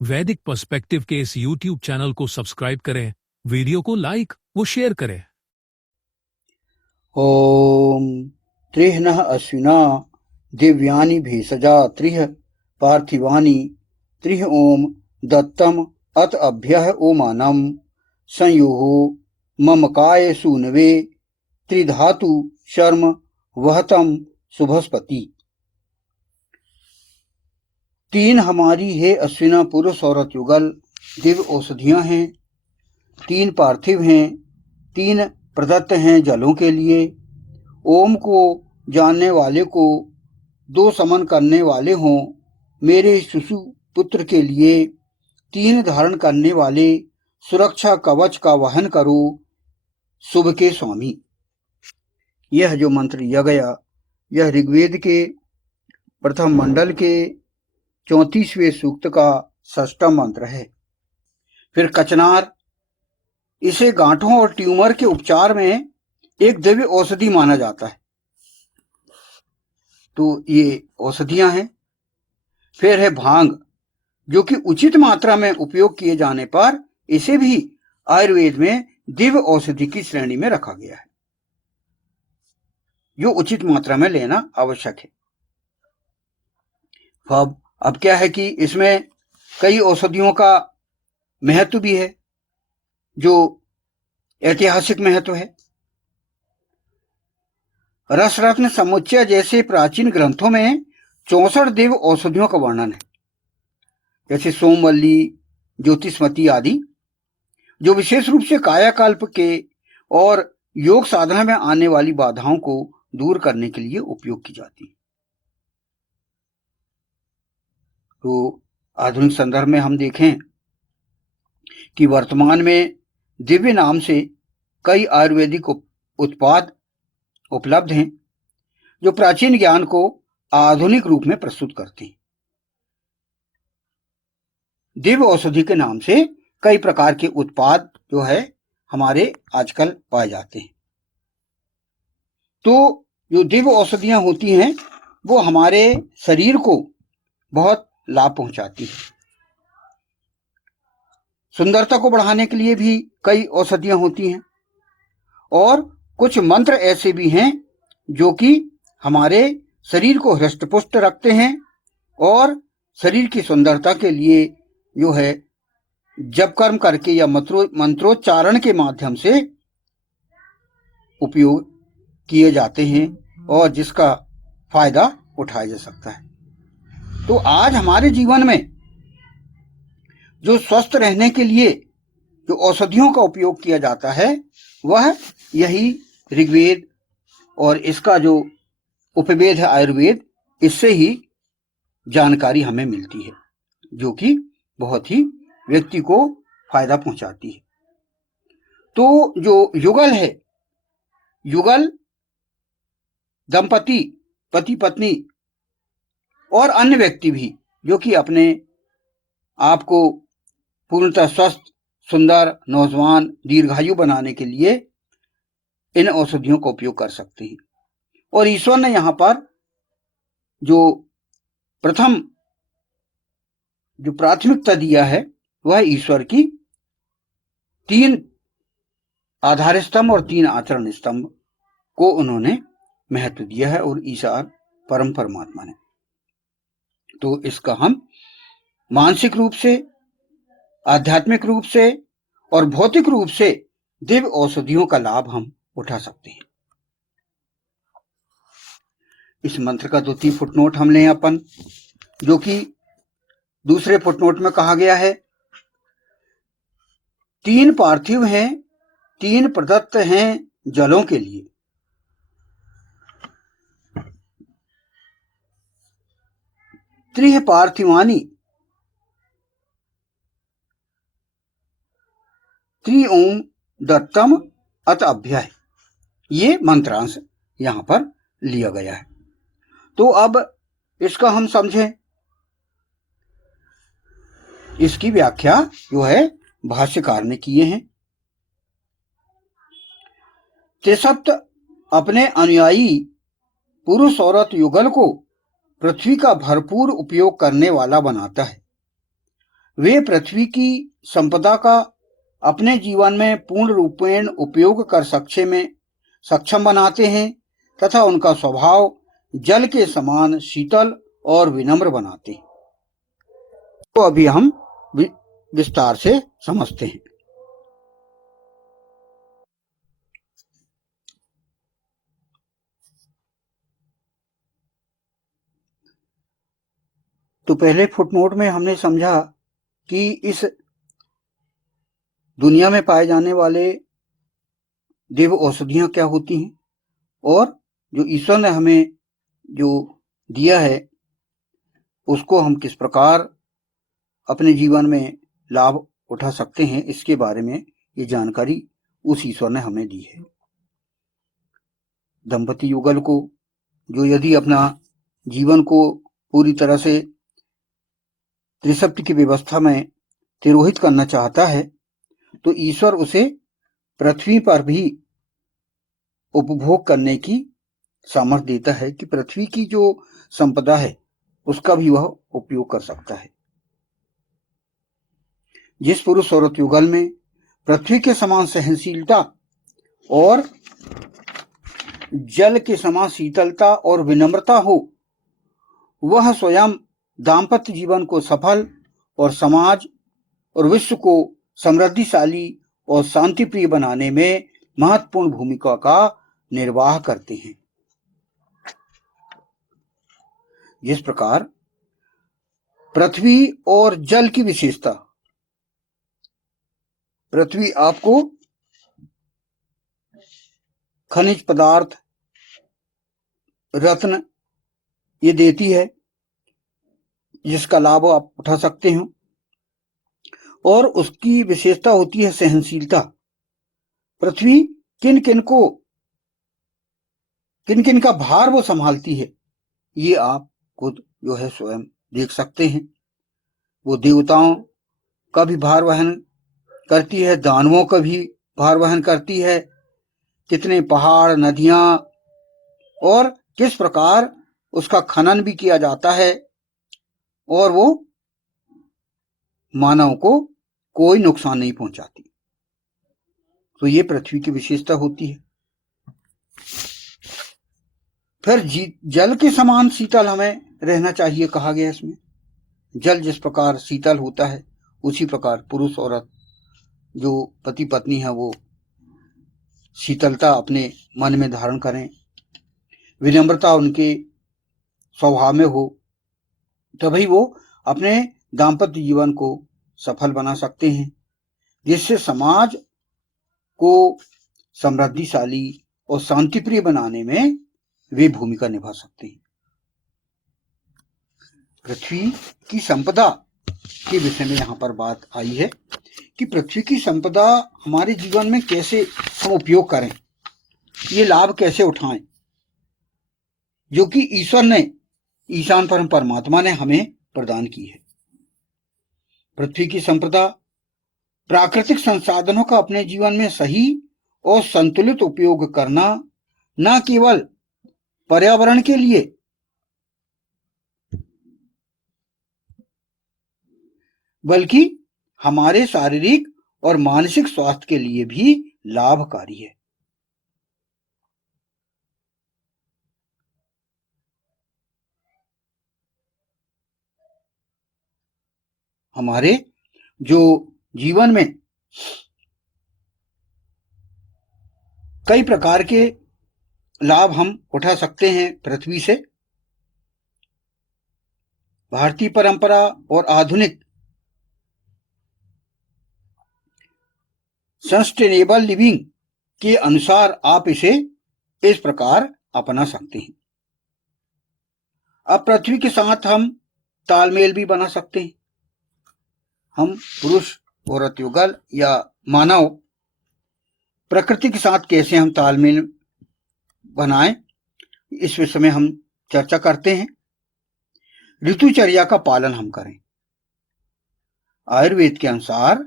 वैदिक पर्सपेक्टिव के इस YouTube चैनल को सब्सक्राइब करें, वीडियो को लाइक व शेयर करें। ओम त्रिह्नः अश्विना दिव्यानि भेषजा त्रिः पार्थिवानि त्रिः ओम दत्तम अत अभ्यः ओमानम संयुः मम काय सूनवे त्रिधातु शर्म वहतम शुभस्पति। तीन हमारी है अश्विना पुरुष औरत युगल दिव्य औषधियां हैं, तीन पार्थिव हैं, तीन प्रदत्त हैं जलों के लिए। ओम को जानने वाले को दो समन करने वाले हों, मेरे शिशु पुत्र के लिए तीन धारण करने वाले सुरक्षा कवच का वहन करो शुभ के स्वामी। यह जो मंत्र लिया गया यह ऋग्वेद के प्रथम मंडल के 34वें सूक्त का 6वां मंत्र है। फिर कचनार, इसे गांठों और ट्यूमर के उपचार में एक दिव्य औषधि माना जाता है, तो ये औषधियां हैं। फिर है भांग, जो कि उचित मात्रा में उपयोग किए जाने पर इसे भी आयुर्वेद में दिव्य औषधि की श्रेणी में रखा गया है, जो उचित मात्रा में लेना आवश्यक है। अब क्या है कि इसमें कई औषधियों का महत्व भी है, जो ऐतिहासिक महत्व है। रस रत्न समुच्चय जैसे प्राचीन ग्रंथों में 64 दिव्य औषधियों का वर्णन है, जैसे सोमवल्ली, ज्योतिष्मती आदि, जो विशेष रूप से कायाकल्प के और योग साधना में आने वाली बाधाओं को दूर करने के लिए उपयोग की जाती है। तो आधुनिक संदर्भ में हम देखें कि वर्तमान में दिव्य नाम से कई आयुर्वेदिक उत्पाद उपलब्ध हैं, जो प्राचीन ज्ञान को आधुनिक रूप में प्रस्तुत करते हैं। दिव्य औषधि के नाम से कई प्रकार के उत्पाद जो है हमारे आजकल पाए जाते हैं। तो जो दिव्य औषधियां होती हैं वो हमारे शरीर को बहुत लाभ पहुंचाती है। सुंदरता को बढ़ाने के लिए भी कई औषधियां होती हैं, और कुछ मंत्र ऐसे भी हैं जो कि हमारे शरीर को हृष्टपुष्ट रखते हैं और शरीर की सुंदरता के लिए जो है जप कर्म करके या मंत्रोच्चारण के माध्यम से उपयोग किए जाते हैं और जिसका फायदा उठाया जा सकता है। तो आज हमारे जीवन में जो स्वस्थ रहने के लिए जो औषधियों का उपयोग किया जाता है वह यही ऋग्वेद और इसका जो उपवेद है आयुर्वेद, इससे ही जानकारी हमें मिलती है, जो कि बहुत ही व्यक्ति को फायदा पहुंचाती है। तो जो युगल है, युगल दंपति, पति पत्नी और अन्य व्यक्ति भी जो कि अपने आप को पूर्णतः स्वस्थ, सुंदर, नौजवान, दीर्घायु बनाने के लिए इन औषधियों का उपयोग कर सकते हैं। और ईश्वर ने यहाँ पर जो प्रथम जो प्राथमिकता दिया है वह ईश्वर की 3 आधार स्तंभ और 3 आचरण स्तंभ को उन्होंने महत्व दिया है, और ईश्वर परम परमात्मा ने। तो इसका हम मानसिक रूप से, आध्यात्मिक रूप से और भौतिक रूप से दिव्य औषधियों का लाभ हम उठा सकते हैं। इस मंत्र का 2-3 फुटनोट हम लें अपन, जो कि दूसरे फुटनोट में कहा गया है, 3 पार्थिव हैं, 3 प्रदत्त हैं जलों के लिए। त्रिः पार्थिवानि त्रि ओम दत्तम अत अभ्यः, ये मंत्रांश यहां पर लिया गया है। तो अब इसका हम समझें। इसकी व्याख्या जो है भाष्यकार ने किए हैं। त्रिसप्त अपने अनुयायी पुरुष औरत युगल को पृथ्वी का भरपूर उपयोग करने वाला बनाता है। वे पृथ्वी की संपदा का अपने जीवन में पूर्ण रूपेण उपयोग कर सक्षम बनाते हैं तथा उनका स्वभाव जल के समान शीतल और विनम्र बनाते हैं। तो अभी हम विस्तार से समझते हैं। तो पहले फुटनोट में हमने समझा कि इस दुनिया में पाए जाने वाले देव औषधियां क्या होती हैं और जो ईश्वर ने हमें जो दिया है उसको हम किस प्रकार अपने जीवन में लाभ उठा सकते हैं, इसके बारे में ये जानकारी उस ईश्वर ने हमें दी है। दंपति युगल को जो यदि अपना जीवन को पूरी तरह से त्रिसप्त की व्यवस्था में तिरोहित करना चाहता है तो ईश्वर उसे पृथ्वी पर भी उपभोग करने की सामर्थ्य देता है कि पृथ्वी की जो संपदा है उसका भी वह उपयोग कर सकता है। जिस पुरुष औरत युगल में पृथ्वी के समान सहनशीलता और जल के समान शीतलता और विनम्रता हो, वह स्वयं दाम्पत्य जीवन को सफल और समाज और विश्व को समृद्धिशाली और शांतिप्रिय बनाने में महत्वपूर्ण भूमिका का निर्वाह करते हैं। जिस प्रकार पृथ्वी और जल की विशेषता, पृथ्वी आपको खनिज पदार्थ, रत्न ये देती है जिसका लाभ आप उठा सकते हो, और उसकी विशेषता होती है सहनशीलता। पृथ्वी किन किन का भार वो संभालती है ये आप खुद जो है स्वयं देख सकते हैं। वो देवताओं का भी भार वहन करती है, दानवों का भी भार वहन करती है। कितने पहाड़, नदियां और किस प्रकार उसका खनन भी किया जाता है और वो मानव को कोई नुकसान नहीं पहुंचाती। तो ये पृथ्वी की विशेषता होती है। फिर जल के समान शीतल हमें रहना चाहिए कहा गया इसमें। जल जिस प्रकार शीतल होता है उसी प्रकार पुरुष औरत जो पति पत्नी है वो शीतलता अपने मन में धारण करें, विनम्रता उनके स्वभाव में हो, तभी वो अपने दाम्पत्य जीवन को सफल बना सकते हैं, जिससे समाज को समृद्धिशाली और शांतिप्रिय बनाने में वे भूमिका निभा सकते हैं। पृथ्वी की संपदा के विषय में यहाँ पर बात आई है कि पृथ्वी की संपदा हमारे जीवन में कैसे हम उपयोग करें, ये लाभ कैसे उठाएं, जो कि ईश्वर ने, ईशान परम परमात्मा ने हमें प्रदान की है। पृथ्वी की संपदा प्राकृतिक संसाधनों का अपने जीवन में सही और संतुलित उपयोग करना न केवल पर्यावरण के लिए बल्कि हमारे शारीरिक और मानसिक स्वास्थ्य के लिए भी लाभकारी है। हमारे जो जीवन में कई प्रकार के लाभ हम उठा सकते हैं पृथ्वी से। भारतीय परंपरा और आधुनिक सस्टेनेबल लिविंग के अनुसार आप इसे इस प्रकार अपना सकते हैं। अब पृथ्वी के साथ हम तालमेल भी बना सकते हैं। हम पुरुष औरत युगल या मानव प्रकृति के साथ कैसे हम तालमेल बनाएं, इस विषय में हम चर्चा करते हैं। ऋतुचर्या का पालन हम करें। आयुर्वेद के अनुसार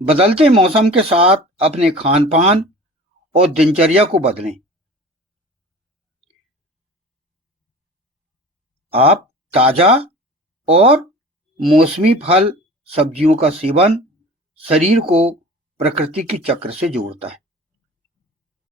बदलते मौसम के साथ अपने खान पान और दिनचर्या को बदलें। आप ताजा और मौसमी फल, सब्जियों का सेवन शरीर को प्रकृति की चक्र से जोड़ता है।